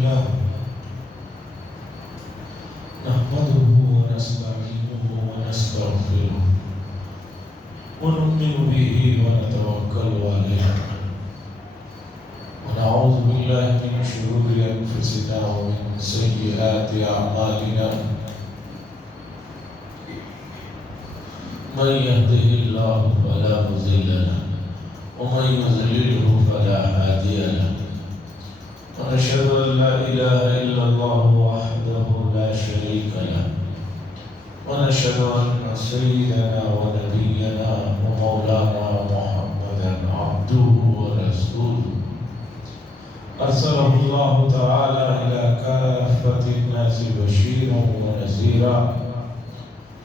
لله نحمده ونستعينه ونستغفره ونؤمن به ونتوكل عليه ونعوذ بالله من شرور أنفسنا ومن سيئات أعمالنا من يهده الله فلا مضل له ومن يضلله فلا هادي له ونشهد أن لا إله إلا الله وحده لا شريك له ونشهد أن سيدنا ونبينا ومولانا محمدا عبده ورسوله أرسله الله تعالى إلى كافة الناس بشيرا ونذيرا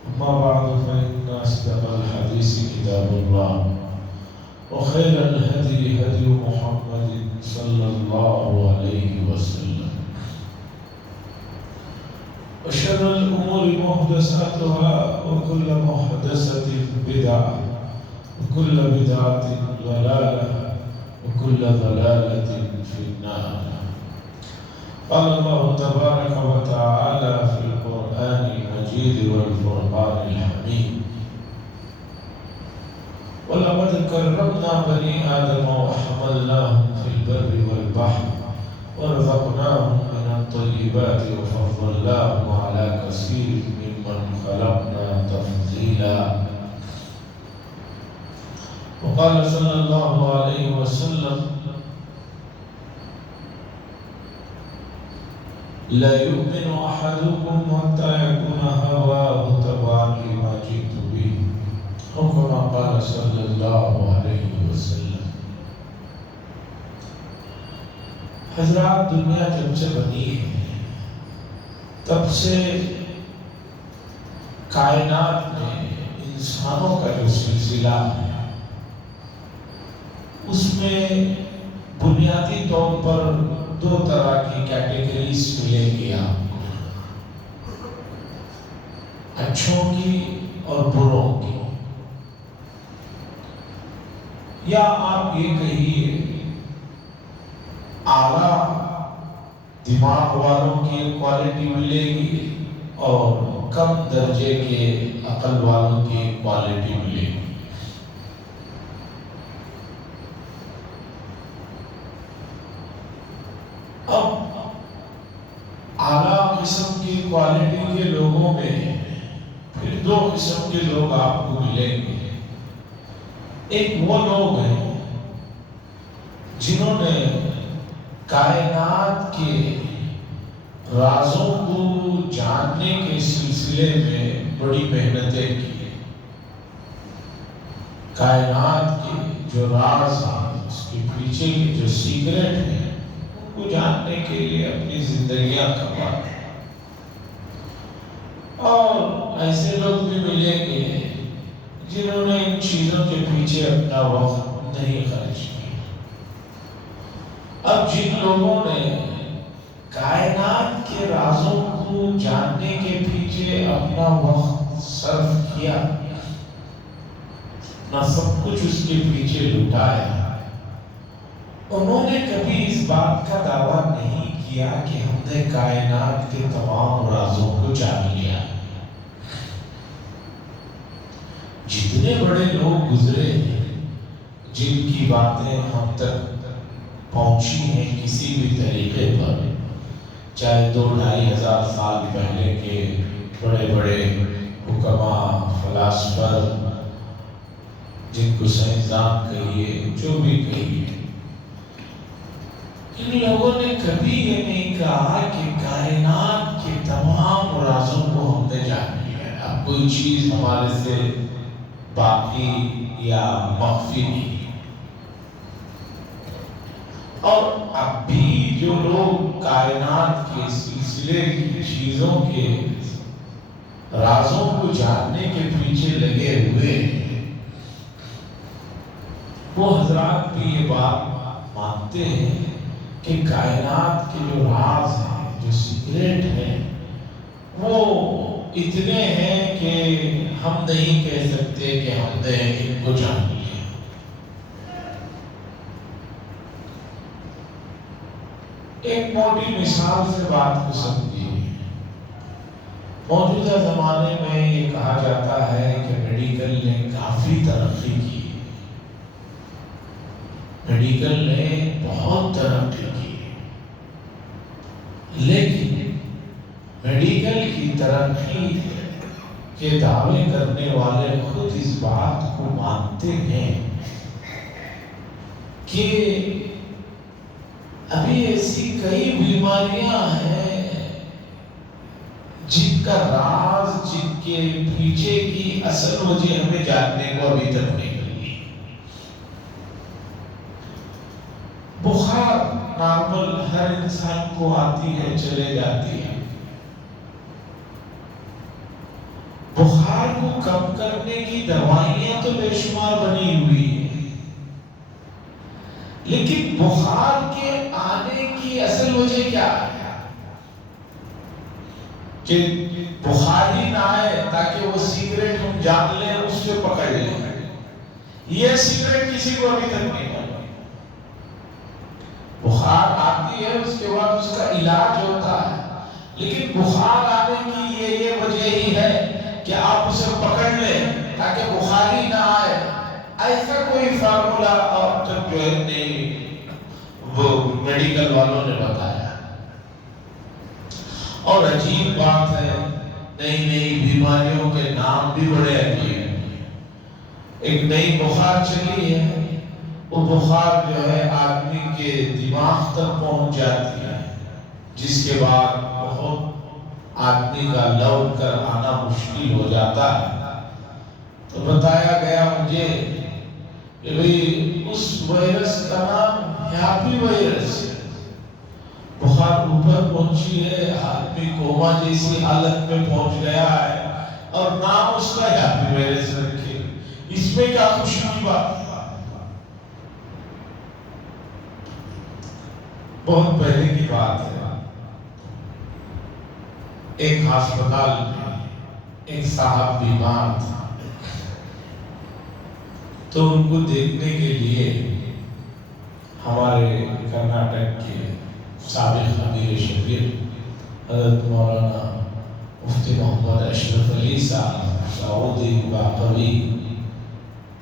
أما بعد فإن أصدق الحديث كتاب الله وخير الهدي هدي محمد صلى الله عليه وسلم وشر الأمور محدثاتها وكل محدثة بدعة وكل بدعة ضلالة وكل ضلالة في النار. قال الله تبارك وتعالى في القرآن المجيد والفرقان الحميد ولقد كرمنا بني آدم وحملناهم في البر والبحر ورزقناهم من الطيبات وفضلناهم على كثير ممن خلقنا تفضيلا. وقال صلى الله عليه وسلم لا يؤمن أحدكم حتى يكون هواه تبعا لما جئت به أو كما قال صلى الله عليه وسلم. حضرات دنیا جب سے بنی ہے تب سے کائنات میں انسانوں کا جو سلسلہ ہے اس میں بنیادی طور پر دو طرح کی کیٹیگریز ملیں گی آپ کو، اچھوں کی اور بروں کی، یا آپ یہ کہیے اعلیٰ دماغ والوں کی کوالٹی ملے گی اور کم درجے کے عقل والوں کی کوالٹی ملے گی۔ اب اعلیٰ قسم کی کوالٹی کے لوگوں میں پھر دو قسم کے لوگ آپ کو ملیں گے۔ ایک وہ لوگ ہیں جنہوں نے کائنات کے رازوں کو جاننے کے سلسلے میں بڑی محنتیں کی، کائنات کے جو راز ہیں اس کے پیچھے کے جو سیکرٹ ہیں ان کو جاننے کے لیے اپنی زندگیاں کمائیں، اور ایسے لوگ بھی ملیں گے جنہوں نے ان چیزوں کے پیچھے اپنا وقت نہیں خرچ کیا۔ اب جن لوگوں نے کائنات کے رازوں کو جاننے کے پیچھے اپنا وقت صرف کیا، نہ سب کچھ اس کے پیچھے لٹایا، انہوں نے کبھی اس بات کا دعویٰ نہیں کیا کہ ہم نے کائنات کے تمام رازوں کو جان لیا۔ جتنے بڑے لوگ گزرے ہیں جن کی باتیں ہم تک پہنچی ہیں کسی بھی طریقے پر، چاہے 2-2,500 سال پہلے کے بڑے بڑے حکماء، فلاسفر، جن کو سائنسدان کہیے، جو بھی کہیے، ان لوگوں نے کبھی یہ نہیں کہا کہ کائنات کے تمام رازوں کو ہم نے جان لیا ہے، اب کوئی چیز ہمارے سے باقی یا مخفی نہیں۔ اور اب بھی جو لوگ کائنات کے سلسلے کی چیزوں کے رازوں کو جاننے کے پیچھے لگے ہوئے ہیں، وہ حضرات بھی یہ بات مانتے ہیں کہ کائنات کے جو راز ہیں، جو سیکرٹ ہیں، وہ اتنے ہیں کہ ہم نہیں کہہ سکتے کہ ہم نے ان کو جان لیا۔ ایک موٹی مثال سے بات کو سمجھیے۔ موجودہ زمانے میں یہ کہا جاتا ہے کہ میڈیکل نے کافی ترقی کی، میڈیکل نے بہت ترقی کی، لیکن میڈیکل کی ترقی کے دعوے کرنے والے خود اس بات کو مانتے ہیں کہ ابھی ایسی کئی بیماریاں ہیں جن کا راز، جن کے پیچھے کی اصل وجہ ہمیں جاننے کو ابھی تک نہیں ملی۔ بخار نارمل ہر انسان کو آتی ہے، چلے جاتی ہے۔ بخار کو کم کرنے کی دوائیاں تو بے شمار بنی ہوئی ہیں، لیکن بخار کے آنے کی اصل وجہ کیا ہے؟ کہ بخار ہی نہ آئے تاکہ وہ سگریٹ ہم جان لیں، اس سے پکڑ لیں۔ یہ سگریٹ کسی کو ابھی تک نہیں ملا۔ بخار آتی ہے، اس کے بعد اس کا علاج ہوتا ہے، لیکن بخار آنے کی یہ وجہ ہی ہے کہ آپ اسے پکڑ لیں تاکہ بخار ہی نہ آئے۔ ایسا کوئی فارمولا اب تک جو ہے نہیں، وہ میڈیکل والوں نے بتایا۔ اور عجیب بات ہے، نئی نئی بیماریوں کے نام بھی بڑے عجیب ہیں۔ ایک نئی بخار چلی ہے، وہ بخار جو ہے آدمی کے دماغ تک پہنچ جاتی ہے، جس کے بعد بہت آدمی کا لوٹ کر آنا مشکل ہو جاتا ہے۔ تو بتایا گیا مجھے کہ بھئی اس وائرس کا نام ہیپی وائرس ہے۔ بخار اوپر پہنچی ہے، آدمی کوما جیسی حالت میں پہنچ گیا ہے، اور نام اس کا ہیپی وائرس رکھے۔ اس میں کیا خوشی کی بات؟ بہت پہلے کی بات ہے، ایک ہسپتال میں ایک صاحب بیمار تھا، تو ان کو دیکھنے کے لیے ہمارے کرناٹک کے سابق امیر شبیر حضرت مولانا مفتی محمد اشرف علی صاحب سعودی باقوی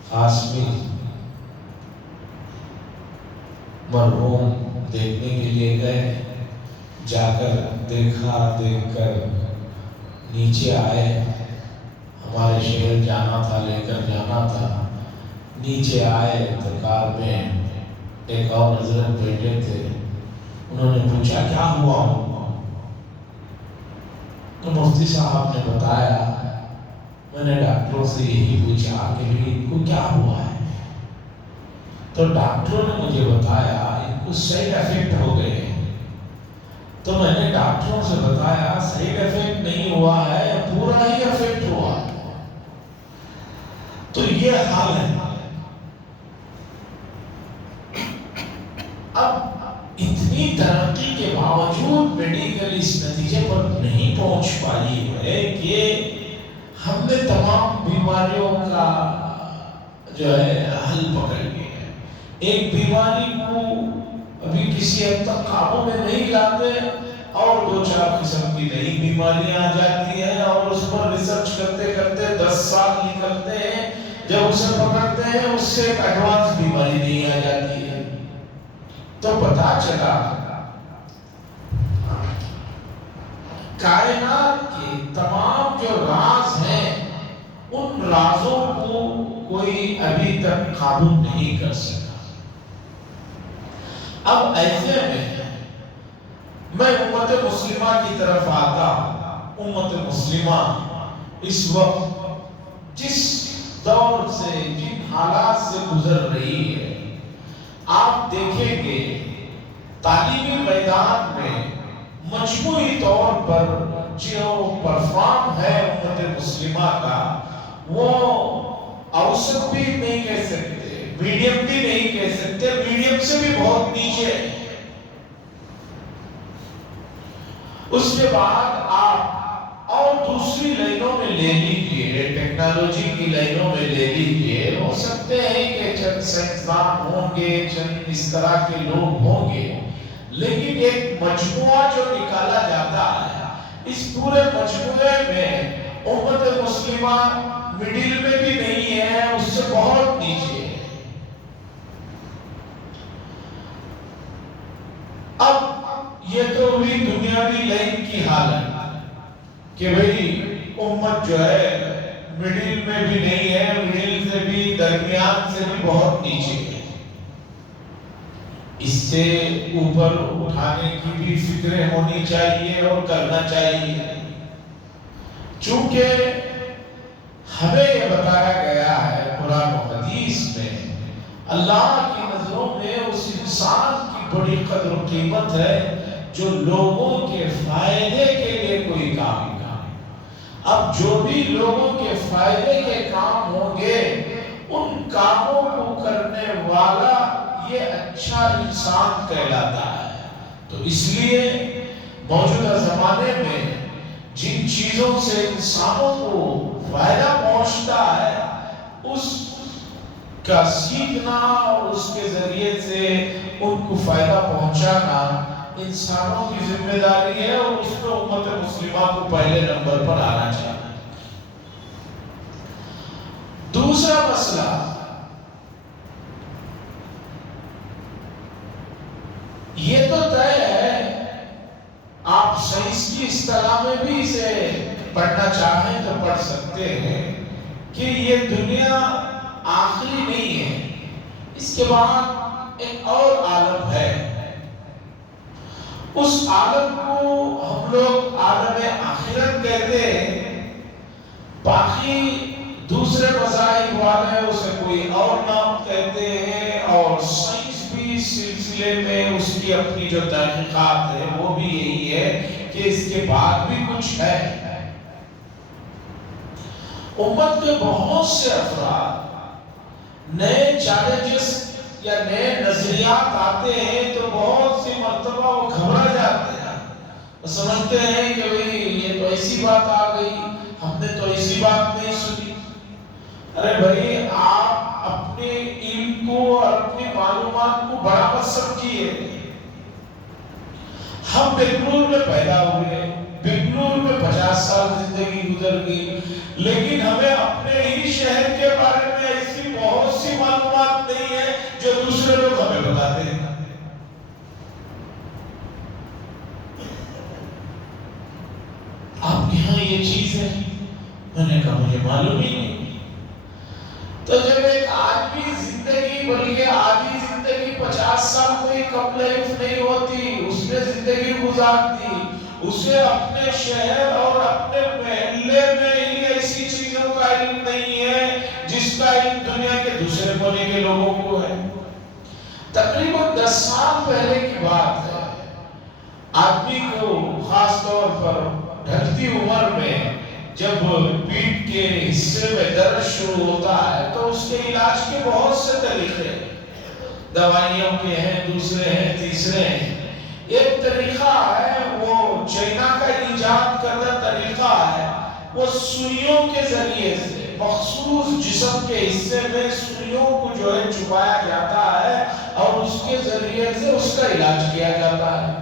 قاسمی مرحوم دیکھنے کے لیے گئے۔ جا کر دیکھا، دیکھ کر نیچے آئے، ہمارے شہر جانا تھا، لے کر جانا تھا۔ نیچے آئے تو کار میں ایک اور حضرت بیٹھے تھے، انہوں نے پوچھا کیا ہوا؟ تو مفتی صاحب نے بتایا، میں نے ڈاکٹروں سے یہی پوچھا کہ ان کو کیا ہوا ہے؟ تو ڈاکٹروں نے مجھے بتایا ان کو سائیڈ ایفیکٹ ہو گئے ہیں۔ تو میں نے ڈاکٹروں سے بتایا سائیڈ ایفیکٹ نہیں ہوا ہے، پورا ہی ایفیکٹ ہوا ہے۔ تو یہ حال ہے۔ اب اتنی ترقی کے باوجود میڈیکل اس نتیجے پر نہیں پہنچ پائی ہے کہ ہم نے تمام بیماریوں کا جو ہے حل پکڑ لیا ہے۔ ایک بیماری کو ابھی کسی حد تک قابو میں نہیں لاتے، اور دو چار قسم کی نئی بیماریاں آ جاتی ہیں، اور اس پر ریسرچ کرتے کرتے 10 سال نکلتے ہیں، جب اسے پکڑتے ہیں اس سے ایک ایڈوانس بیماری نہیں آ جاتی ہے۔ تو پتا چلا کائنات کے تمام جو راز ہیں، ان رازوں کو کوئی ابھی تک قابو نہیں کر سکا۔ اب ایسے میں امت مسلمہ کی طرف آتا ہوں۔ امت مسلمہ اس وقت جس دور سے، جن حالات سے گزر رہی ہے، آپ دیکھیں گے تعلیمی میدان میں مجموعی طور پر جو پرفارم ہے امت مسلمہ کا، وہ اوسط بھی نہیں کہہ سکتے، میڈیم بھی نہیں کہہ سکتے، میڈیم سے بھی بہت نیچے ہے۔ اس کے بعد آپ اور دوسری لائنوں میں لے لیجئے، ٹیکنالوجی کی لائنوں میں لے لیجئے، ہو سکتے ہیں کہ چند سائنسدان ہوں گے، چند اس طرح کے لوگ ہوں گے، لیکن ایک مجموعہ جو نکالا جاتا ہے، اس پورے مجموعے میں امت مسلمہ مڈل میں بھی نہیں ہے، اس سے بہت نیچے ہے۔ اب یہ تو بھی دنیاوی لائن کی حالت کہ بھئی امت جو ہے مڈل میں بھی نہیں ہے، مڈل سے بھی درمیان سے بھی بہت نیچے ہے۔ اس سے اوپر اٹھانے کی بھی فکریں ہونی چاہیے اور کرنا چاہیے، چونکہ ہمیں یہ بتایا گیا ہے قرآن و حدیث میں، اللہ کی نظروں میں اس انسان کی بڑی قدر و قیمت ہے جو لوگوں کے فائدے کے لیے کوئی کام کرے۔ اب جو بھی لوگوں کے فائدے کے کام ہوں گے، ان کاموں کو کرنے والا یہ اچھا انسان کہلاتا ہے۔ تو اس لیے موجودہ زمانے میں جن چیزوں سے انسانوں کو فائدہ پہنچتا ہے، اس کا سیکھنا اور اس کے ذریعے سے ان کو فائدہ پہنچانا انسانوں کی ذمہ داری ہے، اور اس میں امت مسلمہ کو پہلے نمبر پر آنا چاہیے۔ دوسرا مسئلہ، یہ تو طے ہے، آپ سائنس کی اصطلاح میں بھی اسے پڑھنا چاہیں تو پڑھ سکتے ہیں کہ یہ دنیا آخری نہیں ہے، اس کے بعد ایک اور عالم ہے۔ اس عالم کو ہم لوگ عالم آخرت کہتے ہیں، باقی دوسرے مذاہب والے اسے کوئی اور نام کہتے ہیں، اور سائنس بھی اس سلسلے میں اس کی اپنی جو تحقیقات ہے وہ بھی یہی ہے کہ اس کے بعد بھی کچھ ہے۔ امت کے بہت سے افراد نئے چیلنجز یا نئے نظریات آتے ہیں تو بہت سی مرتبہ وہ گھبرا جاتے ہیں، وہ سمجھتے ہیں کہ بھئی یہ تو ایسی بات آ گئی، ہم نے تو ایسی بات نہیں سنی۔ ارے بھائی، آپ اپنے علم کو اور اپنی معلومات کو بڑا مت سمجھیے۔ ہم بنگلور میں پیدا ہوئے، بنگلور میں 50 سال زندگی گزر گئی، لیکن ہمیں اپنے ہی شہر کے بارے میں ایسی بہت سی معلومات نہیں ہے جو دوسرے لوگ ہمیں بتاتے ہیں۔ آپ کے ہاں یہ چیز ہے؟ میں نے کہا مجھے معلوم ہی نہیں۔ تو جب ایک آدمی زندگی، بلکہ آدھی زندگی 50 سال کوئی کم لائف نہیں ہوتی، اس نے زندگی گزار دی، اسے اپنے شہر اور اپنے محلے میں ہی ایسی چیزوں کا علم نہیں ہے جس کا علم دنیا کے دوسرے کونے کے لوگوں کو ہے۔ تقریباً 10 سال پہلے کی بات ہے، آدمی کو خاص طور پر ڈھلتی عمر میں جب پیٹھ کے حصے میں درد شروع ہوتا ہے تو اس کے علاج کے بہت سے طریقے، دوائیوں کے ہیں، دوسرے ہیں، تیسرے ہیں۔ ایک طریقہ ہے وہ چائنا کا ایجاد کردہ طریقہ ہے، وہ سوئیوں کے ذریعے سے مخصوص جسم کے حصے میں سوئیوں کو جو ہے چھپایا جاتا ہے اور اس کے ذریعے سے اس کا علاج کیا جاتا ہے۔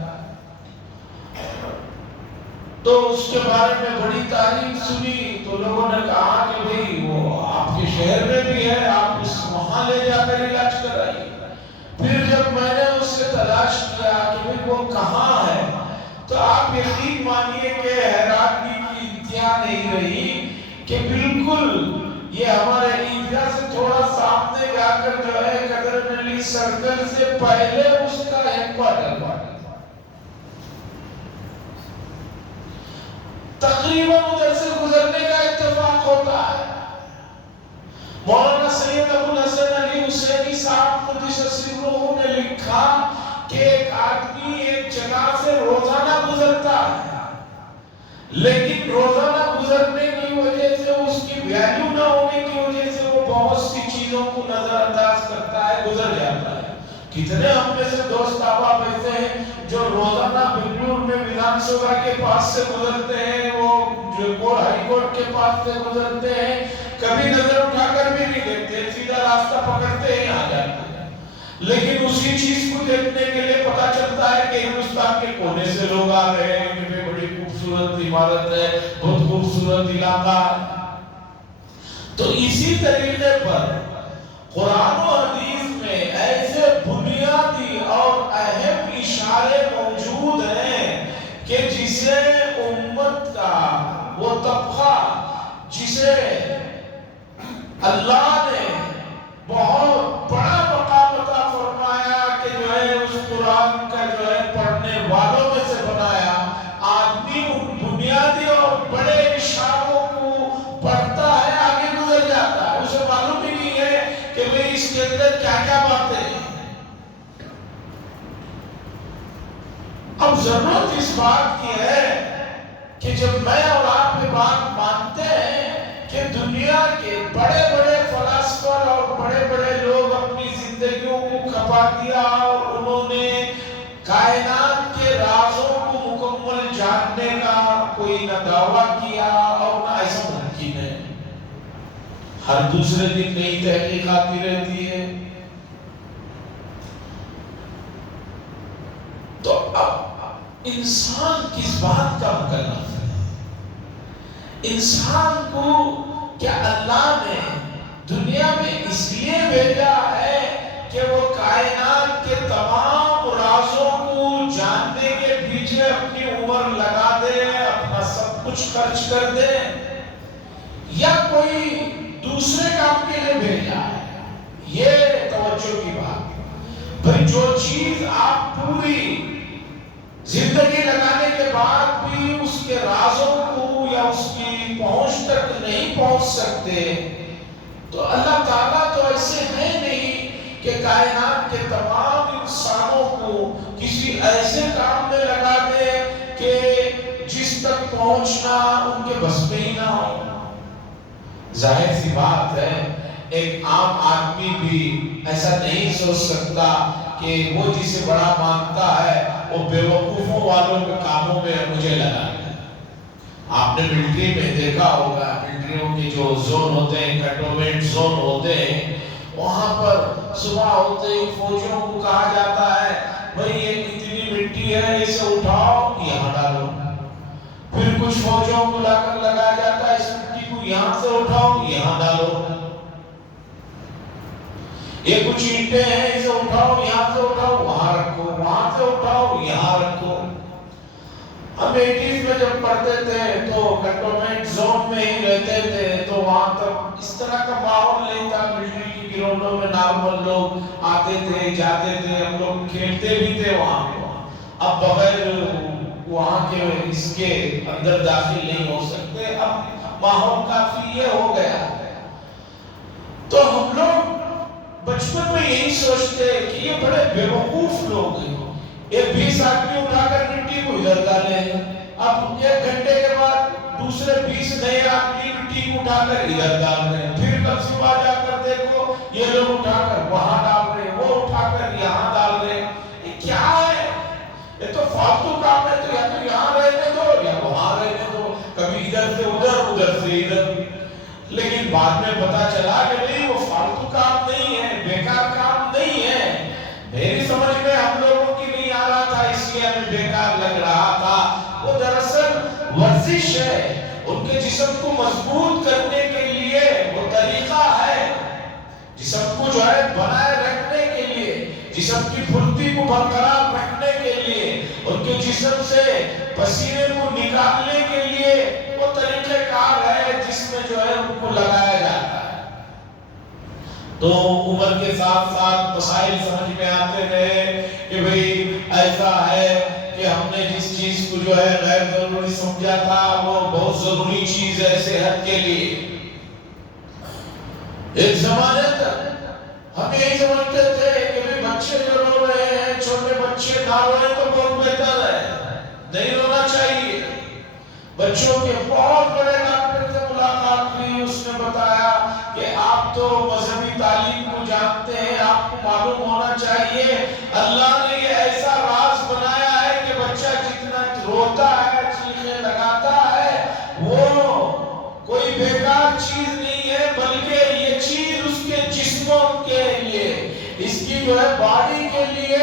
تو اس کے بارے میں بڑی تعریف سنی تو لوگوں نے کہا کہ بھئی وہ آپ کے شہر میں بھی ہے، آپ اس وہاں لے جا کر علاج کرائیے۔ پھر جب میں نے اس سے تلاش کیا کہ بھئی وہ کہاں ہے، تو آپ یقین مانیے کہ حیرانی کی انتہا نہیں رہی کہ بالکل یہ ہمارے عیدگاہ سے تھوڑا سامنے جا کر جو ہے قدر علی سرکل سے پہلے اس کا ہیڈ کوارٹر ہے۔ تقریباً ادھر سے گزرنے کا اتفاق ہوتا ہے۔ مولانا سید ابو الحسن علی حسینی صاحب قدس سرہ نے لکھا کہ ایک آدمی ایک جگہ سے روزانہ گزرتا ہے، لیکن روزانہ گزرنے کی وجہ سے اس کی ویلیو نہ ہونے کی وجہ سے وہ بہت سی چیزوں کو نظر انداز کرتا ہے، گزر جاتا ہے۔ کتنے ہم میں سے دوست احباب ایسے ہیں جو روزانہ بنگلور میں ویدھان سبھا کے پاس سے گزرتے ہیں، وہ جو ہائی کورٹ کے پاس سے گزرتے ہیں، کبھی نظر اٹھا کر بھی نہیں دیکھتے، سیدھا راستہ پکڑتے ہیں، آ جاتے ہیں۔ لیکن اسی چیز کو دیکھنے کے لیے پتہ چلتا ہے کہ لوگ آ رہے ہیں کہ بڑی خوبصورت عمارت ہے، بہت خوبصورت علاقہ ہے۔ تو اسی طریقے پر قرآن و حدیث میں ایسے بنیادی اور اہم اشارے موجود ہیں کہ جسے امت کا وہ طبقہ جسے اللہ نے بہت بڑا مقام عطا فرمایا کہ جو ہے اس قرآن کا جو ہے پڑھنے والوں میں سے بنایا، آدمی ان بنیادی اور بڑے اشاروں کو پڑھتا ہے، آگے گزر جاتا ہے، اسے معلوم ہی نہیں ہے کہ بھئی اس کے اندر کیا کیا باتیں ہیں۔ اب ضرورت اس بات کی ہے کہ جب میں اور آپ یہ بات مانتے ہیں کہ دنیا کے بڑے بڑے فلاسفر اور بڑے بڑے لوگ اپنی زندگیوں کو کھپا دیا اور انہوں نے کائنات کے رازوں کو مکمل جاننے کا کوئی نہ دعویٰ کیا اور نہ ایسا ممکن ہے۔ ہر دوسرے دن نئی تحقیق آتی رہتی ہے۔ تو اب انسان کس بات کا مکلف ہے؟ انسان کو کیا اللہ نے دنیا میں اس لیے بھیجا ہے کہ وہ کائنات کے تمام رازوں کو جاننے کے پیچھے اپنی عمر لگا دے، اپنا سب کچھ خرچ کر دے، یا کوئی دوسرے کام کے لیے بھیجا ہے؟ یہ توجہ کی بات ہے۔ بھئی جو چیز آپ پوری زندگی لگانے کے بعد بھی اس کے رازوں کو یا اس کی پہنچ تک نہیں پہنچ سکتے، تو اللہ تعالیٰ تو ایسے ہے نہیں کہ کائنات کے تمام انسانوں کو کسی ایسے کام میں لگا دے کہ جس تک پہنچنا ان کے بس میں ہی نہ ہو۔ ظاہر سی بات ہے ایک عام آدمی بھی ایسا نہیں سوچ سکتا کہ وہ جسے بڑا مانتا ہے وہ بیوقوفوں والوں کے کاموں میں مجھے لگا ہے۔ آپ نے ملٹری میں دیکھا ہوگا، ملٹریوں کے جو زون ہوتے ہیں، کنٹونمنٹ زون ہوتے ہیں، وہاں پر صبح ہوتے ہی فوجیوں کو کہا جاتا ہے بھئی یہ اتنی مٹی ہے اسے اٹھاؤ یہاں ڈالو، پھر کچھ فوجیوں کو لا کر لگایا جاتا ہے اس مٹی کو یہاں سے اٹھاؤ یہاں ڈالو، یہ کچھ اینٹیں ہیں اسے اٹھاؤ یہاں سے اٹھاؤ وہاں رکھو، وہاں سے اٹھاؤ یہاں رکھو۔ ہم 80s میں جب پڑھتے تھے تو کنٹونمنٹ زون میں ہی رہتے تھے، تو وہاں تک اس طرح کا ماحول نہیں تھا، ملٹری کی گراؤنڈوں میں نارمل لوگ آتے تھے جاتے تھے، ہم لوگ کھیلتے بھی تھے وہاں۔ اب بغیر وہاں کے اس کے اندر داخل نہیں ہو سکتے، اب ماحول کافی یہ ہو گیا۔ تو ہم لوگ بچپن میں یہی سوچتے کہ یہ بڑے بیوقوف لوگ ہیں، یہ 20 آدمی اٹھا کر مٹی کو ادھر ڈالیں، اب 1 گھنٹے کے بعد دوسرے 20 نئے آدمی مٹی کو اٹھا کر ادھر ڈال رہے ہیں، پھر کل صبح جا کر دیکھو یہ لوگ اٹھا کر وہاں ڈال رہے ہیں، وہ اٹھا کر یہاں ڈال رہے ہیں۔ یہ کیا ہے؟ یہ تو فالتو کام ہے، تو یا تو یہاں رہنے دو یا وہاں رہنے دو، کبھی ادھر سے ادھر ادھر سے ادھر۔ لیکن بعد میں پتا چلا کہ نہیں وہ فالتو کام نہیں ہے، بیکار کام نہیں ہے، میری سمجھ میں ہم لوگوں کی نہیں آ رہا تھا اس لیے ہمیں بیکار لگ رہا تھا، وہ دراصل ورزش ہے، ان کے جسم کو مضبوط کرنے کے لیے وہ طریقہ ہے، جسم کو جو ہے بنائے رکھنے کے لیے، جسم کی پھرتی کو برقرار رکھنے کے لیے، ان کے جسم سے پسینے کو نکالنے کے لیے وہ طریقہ کار ہے جس میں جو ہے ان کو لگایا جاتا ہے۔ تو عمر کے ساتھ ساتھ مسائل سمجھ میں آتے رہے کہ بھئی ایسا ہے کہ ہم نے جس چیز کو جو ہے غیر ضروری سمجھا تھا وہ بہت ضروری چیز ہے صحت کے لیے۔ ایک زمانے تک ہم یہی سمجھتے تھے کہ بچے جو رو رہے ہیں، چھوٹے بچے نہ روئیں تو بہت بہتر ہے، نہیں رونا چاہیے۔ بچوں کے بہت بڑے ڈاکٹر سے ملاقات ہوئی، اس نے بتایا کہ آپ تو مذہبی تعلیم کو جانتے ہیں، آپ کو معلوم ہونا چاہیے اللہ نے یہ ایسا راز بنایا ہے کہ بچہ جتنا روتا ہے، چیخیں لگاتا ہے، وہ کوئی بیکار چیز نہیں ہے، بلکہ یہ چیز اس کے جسموں کے لیے، اس کی جو ہے باڈی کے لیے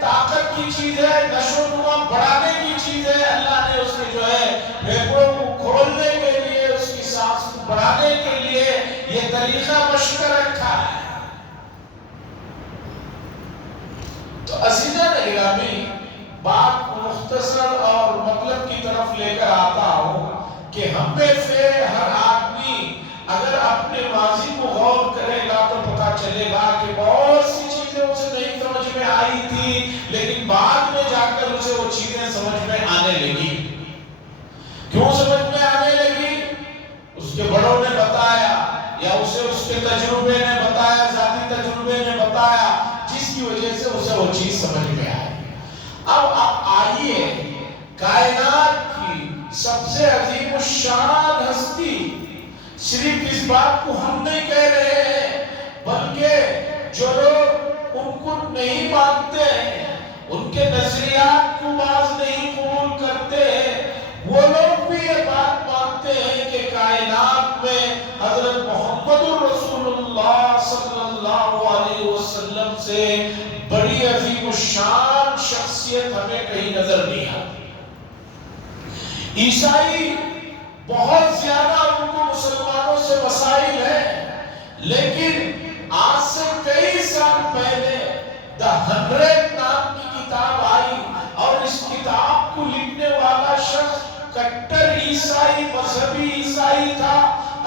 طاقت کی چیز ہے، نشو و نما بڑھانے کی چیز چیزیں اللہ نے اس کے جو ہے پھیپھڑوں کو کھولنے کے لیے، اس کی سانس کو بڑھانے کے لیے یہ طریقہ مشق رکھا ہے۔ تو عزیزان گرامی، بات مختصر اور مطلب کی طرف لے کر آتا ہوں کہ ہم میں سے ہر آدمی اگر اپنے ماضی کو غور کرے گا تو پتا چلے گا کہ بہت سی چیزیں اسے نہیں سمجھ میں آئی تھی، لیکن بعد میں جا کر اسے وہ چیزیں سمجھ میں آنے لگی۔ کیوں سمجھ میں آنے لگی؟ اس کے بڑوں نے بتایا، یا اسے اس کے تجربے نے بتایا، ذاتی تجربے نے بتایا، جس کی وجہ سے اسے وہ چیز سمجھ میں آئی۔ اب آئیے کائنات کی سب سے عظیم الشان ہستی، صرف اس بات کو ہم نہیں کہہ رہے ہیں بلکہ جو لوگ ان کو نہیں مانتے ہیں، ان کے نظریات کو باز نہیں قبول کرتے ہیں، وہ لوگ بھی یہ بات مانتے ہیں کہ کائنات میں حضرت محمد رسول اللہ صلی اللہ علیہ وسلم سے بڑی عظیم الشان شخصیت ہمیں کہیں نظر نہیں آتی۔ عیسائی بہت زیادہ ان کو مسلمانوں سے مسائل ہیں، لیکن آج سے کئی سال پہلے The 100 نام کی کتاب آئی، اور اس کتاب کو لکھنے والا شخص کٹر عیسائی، مذہبی عیسائی تھا،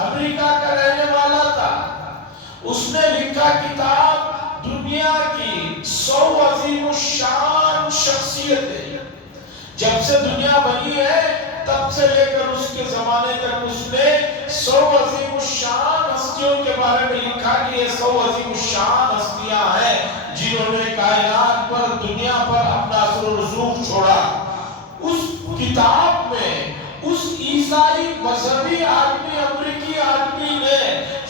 امریکہ کا رہنے والا تھا۔ اس نے لکھا کتاب دنیا کی 100 عظیم الشان شخصیتیں۔ جب سے دنیا بنی ہے تب سے لے کر اس کے زمانے تک اس نے 100 عظیم الشان ہستیوں کے بارے میں لکھا کہ یہ 100 عظیم الشان ہستیاں ہیں جنہوں نے کائنات پر، دنیا پر اپنا اثر و رسوخ چھوڑا۔ اس کتاب میں اس عیسائی مذہبی آدمی، امریکی آدمی نے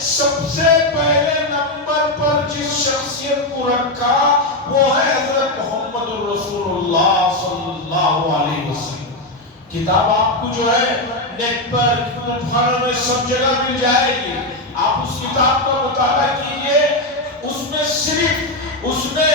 سب سے پہلے نمبر پر جس شخصیت کو رکھا وہ ہے حضرت محمد رسول اللہ صلی اللہ علیہ وسلم۔ کتاب آپ کو جو ہے نیٹ پر، کتب خانوں میں سب جگہ مل جائے گی، آپ اس کتاب کا مطالعہ کیجئے۔ اس میں صرف اس نے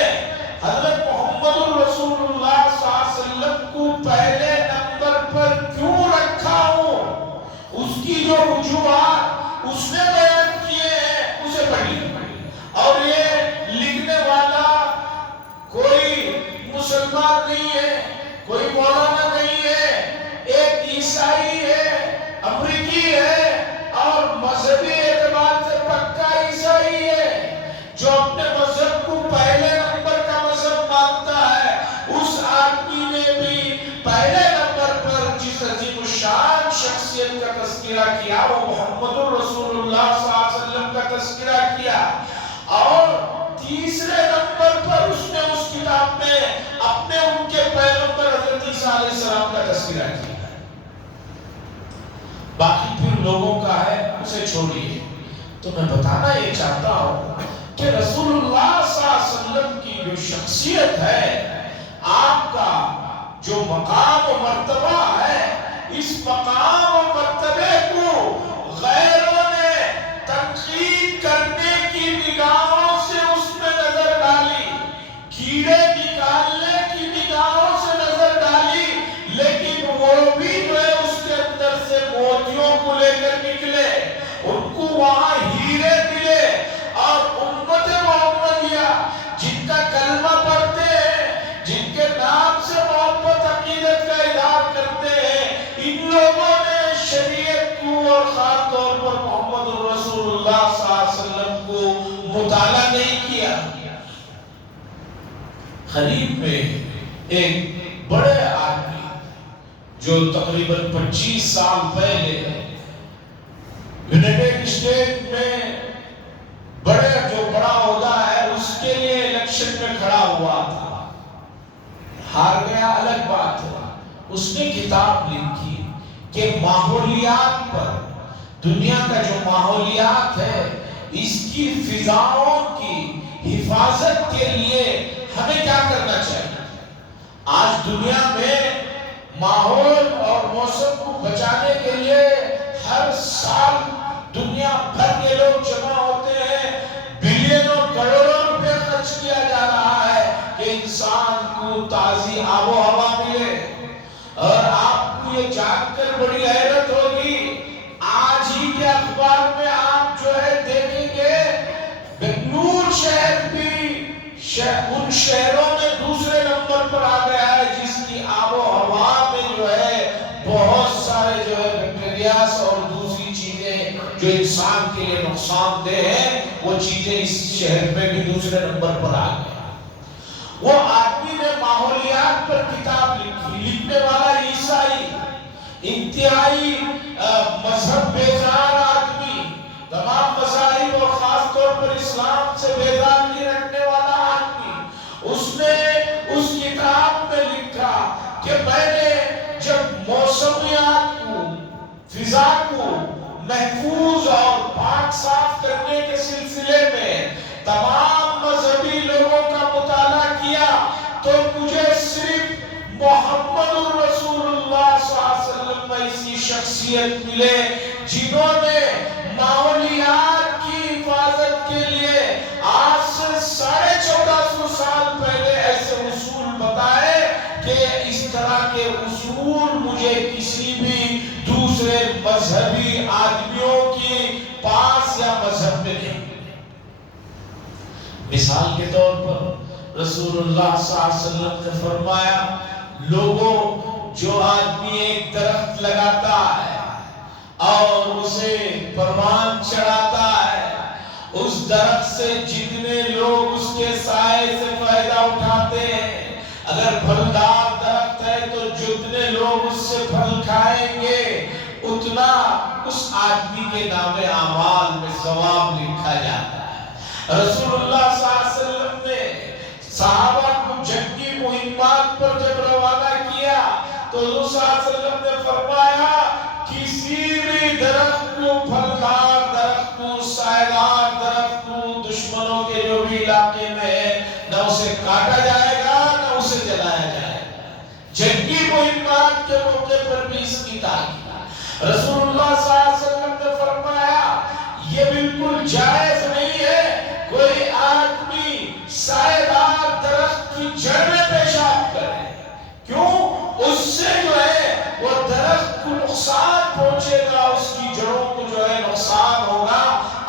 حضرت محمد رسول اللہ صلی اللہ علیہ وسلم کو پہلے نمبر پر کیوں رکھا ہوں، اس کی جو وجوہات اس نے بیان کیے ہیں اسے پڑھیے۔ اور یہ لکھنے والا کوئی مسلمان نہیں ہے، کوئی مولانا نہیں ہے، ایک عیسائی ہے، امریکی ہے، اور مذہبی اعتبار سے پکا عیسائی ہے، جو اپنے مذہب کو پہلے نمبر کا مذہب مانتا ہے۔ اس آدمی نے بھی پہلے نمبر پر جس عظیم الشان شخصیت کا تذکرہ کیا وہ محمد رسول اللہ صلی اللہ علیہ وسلم کا تذکرہ کیا، اور تیسرے نمبر پر اس نے اس کتاب میں اپنے ان کے پیغمبر حضرت عیسیٰ علیہ السلام کا تذکرہ کیا۔ باقی پھر لوگوں کا ہے اسے چھوڑیے۔ تو میں بتانا یہ چاہتا ہوں کہ رسول اللہ صلی اللہ علیہ وسلم کی جو شخصیت ہے، آپ کا جو مقام و مرتبہ ہے، اس مقام و مرتبے کو غیروں نے تنقید کرنے کی نگاہوں سے اس میں نظر ڈالی، کیڑے نکالنے کی نگاہوں سے نظر ڈالی، لیکن وہ بھی جو ہے اس کے اندر سے موتیوں کو لے کر نکلے، ان کو وہاں ہیرے ملے، اور امت محمدیہ جن کا کلمہ پڑھتے ہیں، جن کے نام سے محبت عقیدت کا اظہار کرتے ہیں، ان لوگوں نے شریعت کو اور خاص طور پر محمد رسول اللہ صلی اللہ علیہ وسلم کو مطالعہ نہیں کیا۔ قریب میں ایک بڑے آدمی جو تقریباً 25 سال پہلے یونائیٹڈ اسٹیٹ میں جو بڑا عہدہ ہے اس کے لیے الیکشن میں کھڑا ہوا تھا، ہار گیا الگ بات ہے۔ اس نے کتاب لکھی کہ ماحولیات پر، دنیا کا جو ماحولیات ہے اس کی فضاؤں کی حفاظت کے لیے ہمیں کیا کرنا چاہیے۔ آج دنیا میں ماحول اور موسم کو بچانے کے لیے ہر سال دنیا بھر کے لوگ جمع ہوتے ہیں، بلینوں کروڑوں روپے خرچ کیا جا رہا ہے کہ انسان کو تازی آب و ہوا ملے، اور کے لیے نقصان دہ ہیں وہ چیزیں اس شہر میں بھی دوسرے نمبر پر آ گئے۔ وہ آدمی نے ماحولیات پر کتاب لکھی، لکھنے والا عیسائی، انتہائی مذہب بیزار آدمی، تمام مذاہب اور خاص طور پر اسلام سے بیزاری رکھنے والا آدمی، اس نے اس کتاب میں لکھا کہ میں نے جب موسمیات کو، فضا کو محفوظ اور پاک صاف کرنے کے سلسلے میں تمام مذہبی لوگوں کا مطالعہ کیا تو مجھے صرف محمد رسول اللہ صلی اللہ علیہ وسلم میں ایسی شخصیت ملے جنہوں نے ماحولیات کی حفاظت کے لیے آج سے 1450 سال پہلے ایسے اصول بتائے کہ اس طرح کے اصول مجھے کسی بھی دوسرے مذہبی آدمیوں کے پاس یا مذہب میں نہیں۔ مثال کے طور پر رسول اللہ صلی اللہ علیہ وسلم نے فرمایا لوگوں جو آدمی ایک درخت لگاتا ہے اور اسے پروان چڑھاتا ہے، اس درخت سے جتنے لوگ اس کے سائے سے فائدہ اٹھاتے ہیں، اگر پھلدار درخت ہے تو جتنے لوگ اس سے پھل کھائیں گے اتنا اس آدمی کے نام اعمال میں ثواب لکھا جاتا ہے۔ رسول اللہ صلی اللہ علیہ وسلم نے صحابہ کو جنگی مہمات پر جب روانہ کیا تو حضور صلی اللہ علیہ وسلم نے فرمایا کسی بھی درخت کو، پھلدار درخت کو، سائیدار درخت کو دشمنوں کے جو بھی علاقے میں ہے نہ اسے کاٹا جائے گا نہ اسے جلایا جائے گا۔ جنگی مہمات کے موقع پر بھی اس کی تاکید۔ رسول اللہ صلی اللہ علیہ وسلم نے فرمایا یہ بالکل جائز نہیں ہے کوئی آدمی سائیدار درخت کی جڑ میں پیشاب کرے، کیوں؟ اس سے جو ہے وہ درخت کو نقصان پہنچے گا، اس کی جڑوں کو جو ہے نقصان ہوگا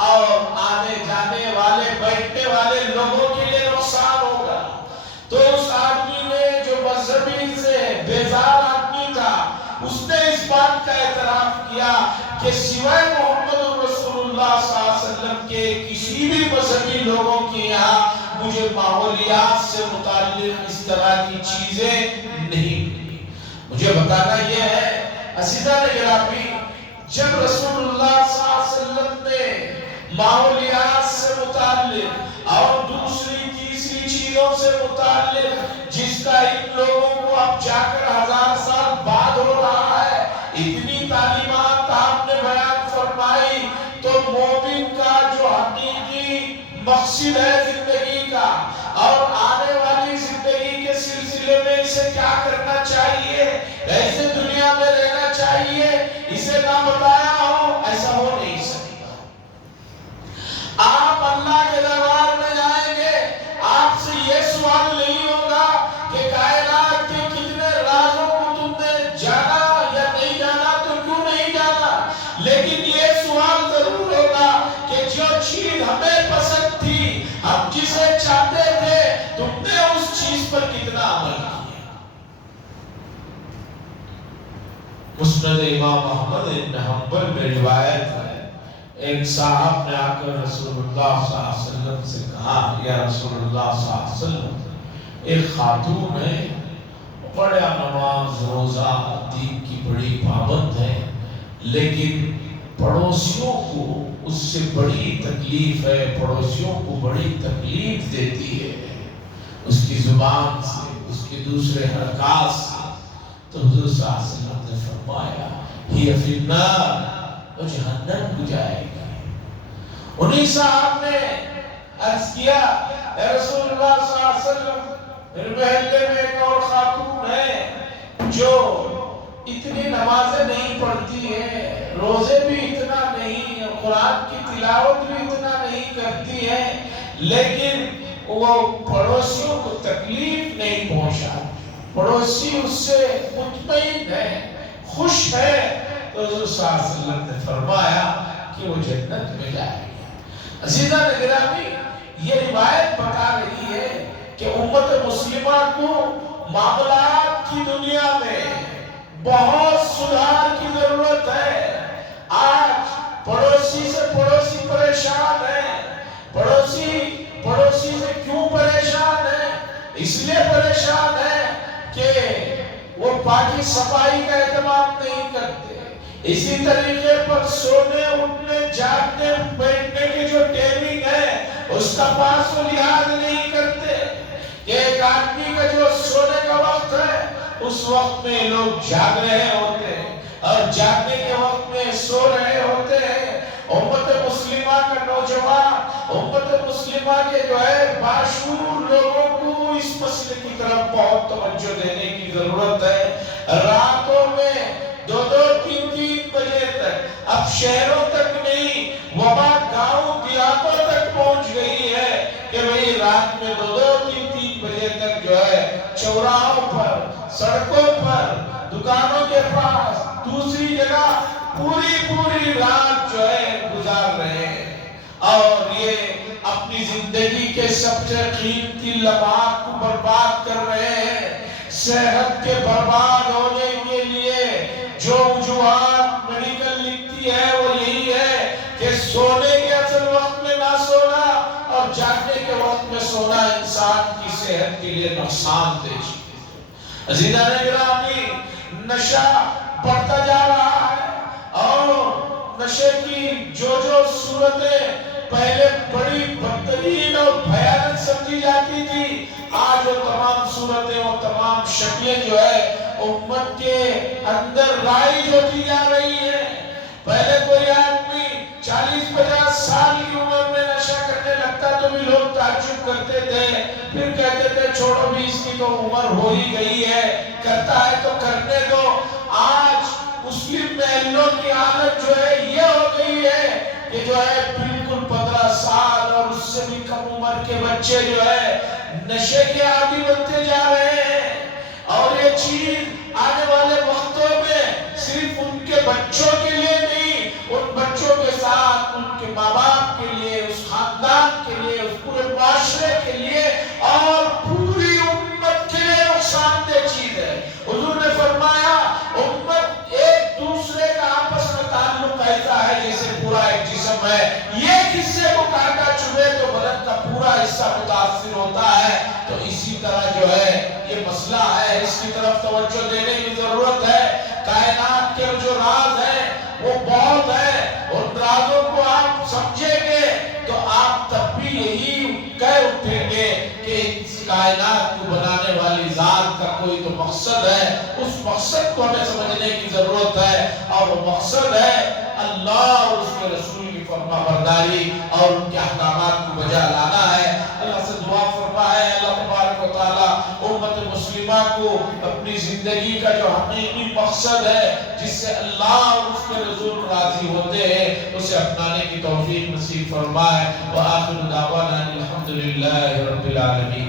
اور آنے جانے والے بیٹھنے والے لوگوں کے لیے نقصان ہوگا۔ تو اس آدمی نے جو مذہبی سے بیزار آدمی تھا اس نے اس بات کا اعتراف کیا کہ سوائے محمد رسول اللہ صلی اللہ علیہ وسلم کے کسی بھی مذہبی لوگوں کے یہاں مجھے ماحولیات سے متعلق اس طرح کی چیزیں نہیں ملی۔ مجھے بتانا یہ ہے عزیزان گرامی، جب رسول اللہ صلی اللہ علیہ وسلم نے ماحولیات سے متعلق اور دوسری تیسری چیزوں سے متعلق جس کا ان لوگوں کو اب جا کر 1000 سال بعد ہو رہا ہے، اتنی تعلیمات آپ نے بیان فرمائی تو مومن کا جو حقیقی مقصد ہے زندگی کا اور آنے والی زندگی کے سلسلے میں اسے کیا کرنا چاہیے، ایسے دنیا میں رہنا چاہیے، اسے نہ بتایا ہو ایسا ہو نہیں سکتا۔ آپ اللہ کے دربار میں جائیں گے آپ سے یہ سوال نہیں ہوگا کہ کائنات کے کتنے رازوں کو تم نے جانا یا نہیں جانا، تو کیوں نہیں جانا، لیکن یہ سوال ضرور ہوگا کہ جو چیز ہمیں پسند تھی، ہم جسے چاہتے تھے، تم نے اس چیز پر کتنا عمل کیا۔ مسند امام احمد بن حنبل میں روایت ہے ایک صاحب نے آ کر رسول اللہ صلی اللہ علیہ وسلم سے کہا یا رسول اللہ صلی اللہ علیہ وسلم، ایک خاتون ہے بڑا نماز روزہ دین کی بڑی پابند ہے لیکن پڑوسیوں کو اس سے بڑی تکلیف ہے، پڑوسیوں کو بڑی تکلیف دیتی ہے اس کی زبان سے، اس کے دوسرے حرکات سے۔ تو حضور صلی اللہ علیہ وسلم نے فرمایا ہی فی النار، وہ جہنم کو جائے گی۔ انہی صاحب نے عرض کیا اے رسول اللہ صلی اللہ علیہ وسلم، میرے محلے میں ایک اور خاتون ہے جو اتنی نمازیں نہیں پڑھتی ہے، روزے بھی اتنا نہیں، قرآن کی تلاوت بھی اتنا نہیں کرتی ہے، لیکن وہ پڑوسیوں کو تکلیف نہیں پہنچاتی، پڑوسی اس سے مطمئن ہے، خوش ہے۔ تو حضور صلی اللہ علیہ وسلم نے فرمایا کہ وہ جنت میں جائے گا۔ عزیزان گرامی، یہ روایت بتا رہی ہے کہ امت مسلمہ کو معاملات کی دنیا میں بہت سدھار کی ضرورت ہے۔ آج پڑوسی سے پڑوسی پریشان ہیں. پڑوسی سے کیوں پریشان ہے؟ اس لیے پریشان ہے کہ وہ پاکی صفائی کا اہتمام نہیں کرتے. اسی طریقے پر سونے اٹھنے جاگنے بیٹھنے کی جو ٹائمنگ ہے اس کا پاس و لحاظ نہیں کرتے. ایک آدمی کا جو سونے کا وقت ہے اس وقت میں لوگ جاگ رہے ہوتے ہیں اور جاگنے کے وقت میں سو رہے ہوتے ہیں. امت مسلمہ کا نوجوان، امت مسلمہ کے جو ہے باشعور لوگوں کو اس مسئلے کی طرف بہت توجہ دینے کی ضرورت ہے. راتوں میں 2-2-3-3 بجے تک، اب شہروں تک نہیں، وبا گاؤں دیہاتوں تک پہنچ گئی ہے کہ بھئی رات میں 2-2-3-3 بجے تک جو ہے چوراہوں پر، سڑکوں پر، دکانوں کے پاس، دوسری جگہ پوری رات جو ہے گزار رہے ہیں اور یہ اپنی زندگی کے سب سے قیمتی لمحات کو برباد کر رہے ہیں. صحت کے برباد ہونے کے لیے جو وجوہات میڈیکل لکھتی ہے وہ یہی ہے کہ سونے کے اصل وقت میں نہ سونا اور جاگنے کے وقت میں سونا انسان کی صحت کے لیے نقصان دہ چیز ہے. عزیزان گرامی، نشہ بڑھتا جا رہا ہے اور نشے کی جو صورتیں پہلے بڑی بدترین اور بھیانک سمجھی جاتی تھی، آج وہ تمام صورتیں اور تمام شکلیں جو ہے امت کے اندر رائج ہوتی جا رہی ہیں. پہلے کوئی آدمی 40-50 سال کی عمر میں نشہ کرنے لگتا تو بھی لوگ تعجب کرتے تھے، پھر کہتے تھے چھوڑو بھی اس کی تو عمر ہو ہی گئی ہے، کرتا ہے تو کرنے دو. آج مسلم محلوں کی حالت جو ہے یہ ہو گئی ہے کہ جو ہے بالکل 15 سال اور اس سے بھی کم عمر کے بچے جو ہے نشے کے عادی بنتے جا رہے ہیں. اور یہ چیز آنے والے وقتوں میں صرف ان کے بچوں کے لیے نہیں، ان بچوں کے ساتھ ان کے ماں باپ کے لیے، اس خاندان کے لیے، اس پورے معاشرے کے لیے اور پوری امت کے لیے نقصان دہ چیز ہے. حضور نے فرمایا امت ایک دوسرے کا آپس میں تعلق ایسا ہے جیسے پورا ایک جسم ہے. یہ حصے کو کانٹا چبھے تو بدن کا پورا حصہ متاثر ہوتا ہے. تو اسی طرح جو ہے یہ مسئلہ ہے، اس کی طرف توجہ دینے کی ضرورت ہے. کائنات کے جو راز ہیں وہ بہت ہے، ان رازوں کو آپ سمجھیں گے تو آپ تب بھی یہی کہہ اٹھیں گے کہ اس کائنات کو بنانے والی ذات کا کوئی تو مقصد ہے. اس مقصد کو ہمیں سمجھنے کی ضرورت ہے اور وہ مقصد ہے اللہ اور اس کے رسول کی فرما برداری اور ان کے احکامات کو بجا لانا ہے. اللہ سے دعا فرمائے اللہ تبارک و تعالی امت مسلمہ کو اپنی زندگی کا جو حقیقی مقصد ہے جس سے اللہ اور اس کے رسول راضی ہوتے ہیں اسے اپنانے کی توفیق نصیب فرمائے. وآخر دعوانا الحمدللہ رب العالمین.